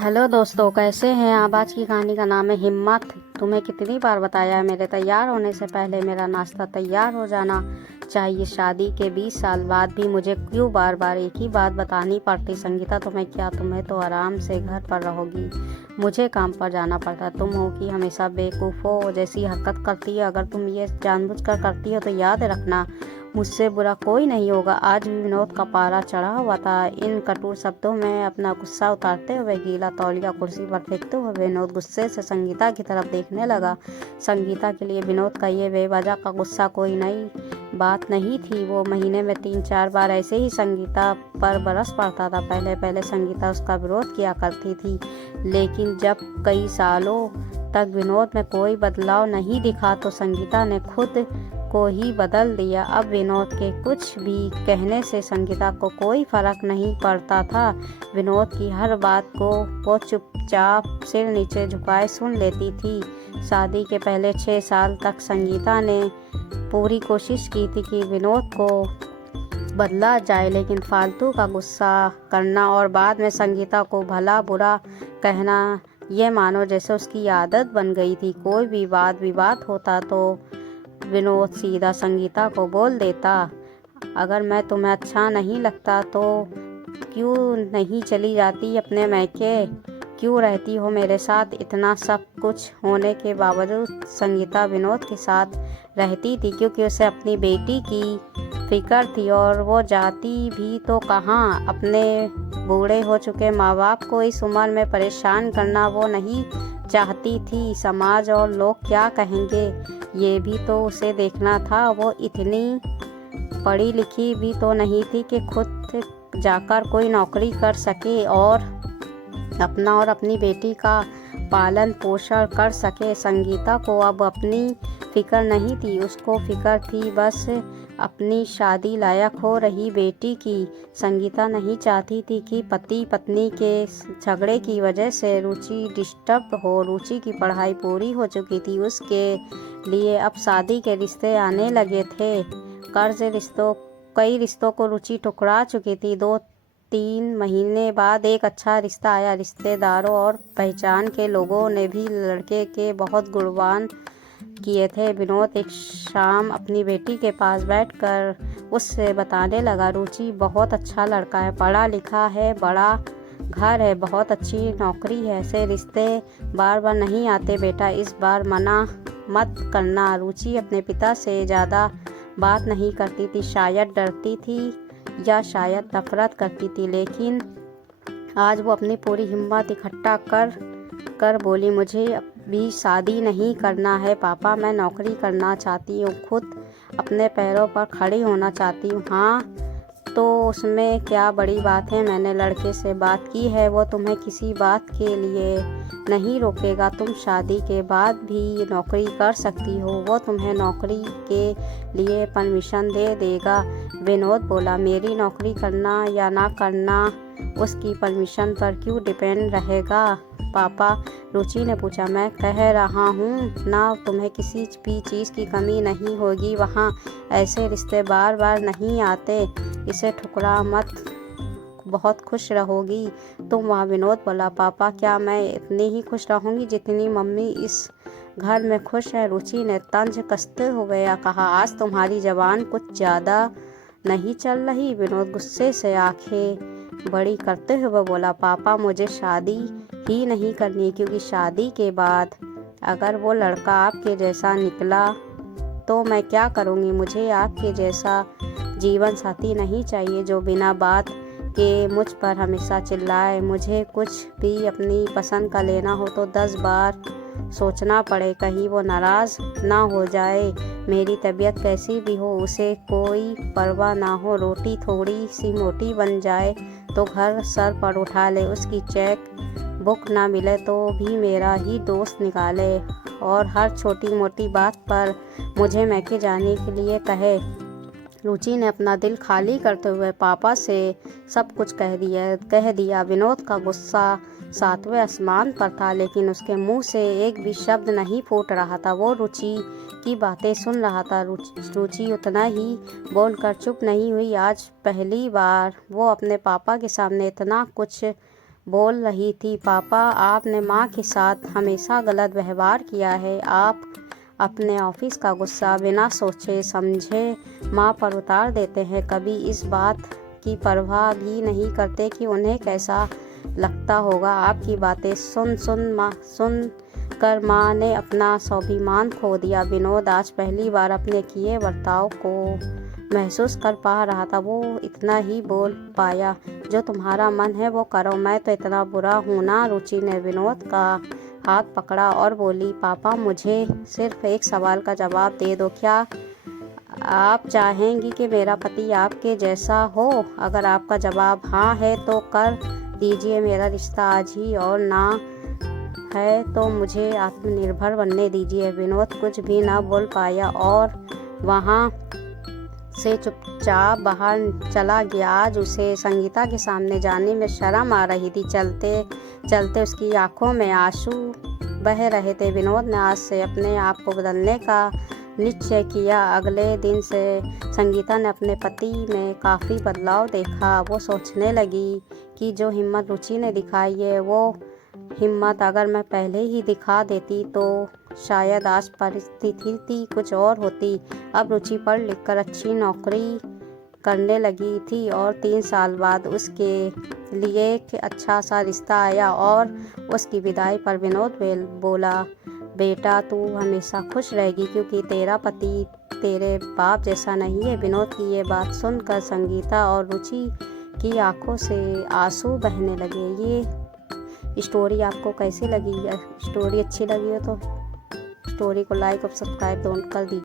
Hello दोस्तों, कैसे हैं आप। आज की कहानी का नाम है हिम्मत। तुम्हें कितनी बार बताया है मेरे तैयार होने से पहले मेरा नाश्ता तैयार हो जाना चाहिए। शादी के 20 साल बाद भी मुझे क्यों बार बार एक ही बात बतानी पड़ती। संगीता, तुम्हें तो आराम से घर पर रहोगी, मुझे काम पर जाना पड़ता। तुम हो कि हमेशा बेवकूफ़ों जैसी हरकत करती है। अगर तुम ये जानबूझकर करती हो तो याद रखना, मुझसे बुरा कोई नहीं होगा। आज भी विनोद का पारा चढ़ा हुआ था। इन कटु शब्दों में अपना गुस्सा उतारते हुए गीला तौलिया कुर्सी पर फेंकते हुए विनोद गुस्से से संगीता की तरफ देखने लगा। संगीता के लिए विनोद का ये बेवजह का गुस्सा कोई नई बात नहीं थी। वो महीने में 3-4 बार ऐसे ही संगीता पर बरस पड़ता था। पहले पहले संगीता उसका विरोध किया करती थी, लेकिन जब कई सालों तक विनोद में कोई बदलाव नहीं दिखा तो संगीता ने खुद को ही बदल दिया। अब विनोद के कुछ भी कहने से संगीता को कोई फर्क नहीं पड़ता था। विनोद की हर बात को वो चुपचाप सिर नीचे झुकाए सुन लेती थी। शादी के पहले 6 साल तक संगीता ने पूरी कोशिश की थी कि विनोद को बदला जाए, लेकिन फालतू का गुस्सा करना और बाद में संगीता को भला बुरा कहना, ये मानो जैसे उसकी आदत बन गई थी। कोई भी वाद विवाद होता तो विनोद सीधा संगीता को बोल देता, अगर मैं तुम्हें अच्छा नहीं लगता तो क्यों नहीं चली जाती अपने मैके, क्यों रहती हो मेरे साथ। इतना सब कुछ होने के बावजूद संगीता विनोद के साथ रहती थी क्योंकि उसे अपनी बेटी की फिक्र थी। और वो जाती भी तो कहाँ, अपने बूढ़े हो चुके माँ बाप को इस उम्र में परेशान करना वो नहीं चाहती थी। समाज और लोग क्या कहेंगे, ये भी तो उसे देखना था। वो इतनी पढ़ी लिखी भी तो नहीं थी कि खुद जाकर कोई नौकरी कर सके और अपना और अपनी बेटी का पालन पोषण कर सके। संगीता को अब अपनी फिक्र नहीं थी, उसको फिक्र थी बस अपनी शादी लायक हो रही बेटी की। संगीता नहीं चाहती थी कि पति पत्नी के झगड़े की वजह से रुचि डिस्टर्ब हो। रुचि की पढ़ाई पूरी हो चुकी थी, उसके लिए अब शादी के रिश्ते आने लगे थे। कई रिश्तों को रुचि ठुकरा चुकी थी। 2-3 महीने बाद एक अच्छा रिश्ता आया। रिश्तेदारों और पहचान के लोगों ने भी लड़के के बहुत गुणगान किए थे। विनोद एक शाम अपनी बेटी के पास बैठकर उससे बताने लगा, रुचि बहुत अच्छा लड़का है, पढ़ा लिखा है, बड़ा घर है, बहुत अच्छी नौकरी है। ऐसे रिश्ते बार बार नहीं आते बेटा, इस बार मना मत करना। रुचि अपने पिता से ज़्यादा बात नहीं करती थी, शायद डरती थी या शायद नफरत करती थी, लेकिन आज वो अपनी पूरी हिम्मत इकट्ठा कर बोली, मुझे भी शादी नहीं करना है पापा, मैं नौकरी करना चाहती हूँ, खुद अपने पैरों पर खड़ी होना चाहती हूँ। हाँ तो उसमें क्या बड़ी बात है, मैंने लड़के से बात की है, वो तुम्हें किसी बात के लिए नहीं रोकेगा। तुम शादी के बाद भी नौकरी कर सकती हो, वो तुम्हें नौकरी के लिए परमिशन दे देगा। विनोद बोला, मेरी नौकरी करना या ना करना उसकी परमिशन पर क्यों डिपेंड रहेगा पापा। रुचि ने पूछा, मैं कह रहा हूँ ना, तुम्हें किसी भी चीज़ की कमी नहीं होगी वहाँ। ऐसे रिश्ते बार बार नहीं आते, इसे ठुकरा मत, बहुत खुश रहोगी तुम वहाँ। विनोद बोला, पापा क्या मैं इतनी ही खुश रहूँगी जितनी मम्मी इस घर में खुश है। रुचि ने तंज कसते हुए कहा, आज तुम्हारी जबान कुछ ज़्यादा नहीं चल रही। विनोद गुस्से से आंखें बड़ी करते हुए बोला, पापा मुझे शादी ही नहीं करनी, क्योंकि शादी के बाद अगर वो लड़का आपके जैसा निकला तो मैं क्या करूँगी। मुझे आपके जैसा जीवन साथी नहीं चाहिए जो बिना बात के मुझ पर हमेशा चिल्लाए। मुझे कुछ भी अपनी पसंद का लेना हो तो 10 बार सोचना पड़े, कहीं वो नाराज़ ना हो जाए। मेरी तबीयत कैसी भी हो उसे कोई परवाह ना हो। रोटी थोड़ी सी मोटी बन जाए तो घर सर पर उठा ले, उसकी चेक बुक ना मिले तो भी मेरा ही दोस्त निकाले, और हर छोटी मोटी बात पर मुझे मैके जाने के लिए कहे। रुचि ने अपना दिल खाली करते हुए पापा से सब कुछ कह दिया। विनोद का गुस्सा 7वें आसमान पर था, लेकिन उसके मुंह से एक भी शब्द नहीं फूट रहा था। वो रुचि की बातें सुन रहा था। रुचि उतना ही बोलकर चुप नहीं हुई। आज पहली बार वो अपने पापा के सामने इतना कुछ बोल रही थी, पापा आपने माँ के साथ हमेशा गलत व्यवहार किया है। आप अपने ऑफिस का गुस्सा बिना सोचे समझे माँ पर उतार देते हैं। कभी इस बात की परवाह भी नहीं करते कि उन्हें कैसा लगता होगा। आपकी बातें सुन कर माँ ने अपना स्वाभिमान खो दिया। विनोद आज पहली बार अपने किए बर्ताव को महसूस कर पा रहा था। वो इतना ही बोल पाया, जो तुम्हारा मन है वो करो, मैं तो इतना बुरा हूँ ना। रुचि ने विनोद का हाथ पकड़ा और बोली, पापा मुझे सिर्फ एक सवाल का जवाब दे दो, क्या आप चाहेंगी कि मेरा पति आपके जैसा हो? अगर आपका जवाब हाँ है तो कर दीजिए मेरा रिश्ता आज ही, और ना है तो मुझे आत्मनिर्भर बनने दीजिए। विनोद कुछ भी ना बोल पाया और वहाँ से चुपचाप बाहर चला गया। आज उसे संगीता के सामने जाने में शर्म आ रही थी। चलते चलते उसकी आंखों में आंसू बह रहे थे। विनोद ने आज से अपने आप को बदलने का निश्चय किया। अगले दिन से संगीता ने अपने पति में काफ़ी बदलाव देखा। वो सोचने लगी कि जो हिम्मत रुचि ने दिखाई है, वो हिम्मत अगर मैं पहले ही दिखा देती तो शायद आज परिस्थिति कुछ और होती। अब रुचि पढ़ लिख कर अच्छी नौकरी करने लगी थी और 3 साल बाद उसके लिए एक अच्छा सा रिश्ता आया। और उसकी विदाई पर विनोद बोला, बेटा तू हमेशा खुश रहेगी क्योंकि तेरा पति तेरे बाप जैसा नहीं है। विनोद की ये बात सुनकर संगीता और रुचि की आंखों से आंसू बहने लगे। ये स्टोरी आपको कैसी लगी? स्टोरी अच्छी लगी हो तो स्टोरी को लाइक और सब्सक्राइब दोनों कर दीजिए।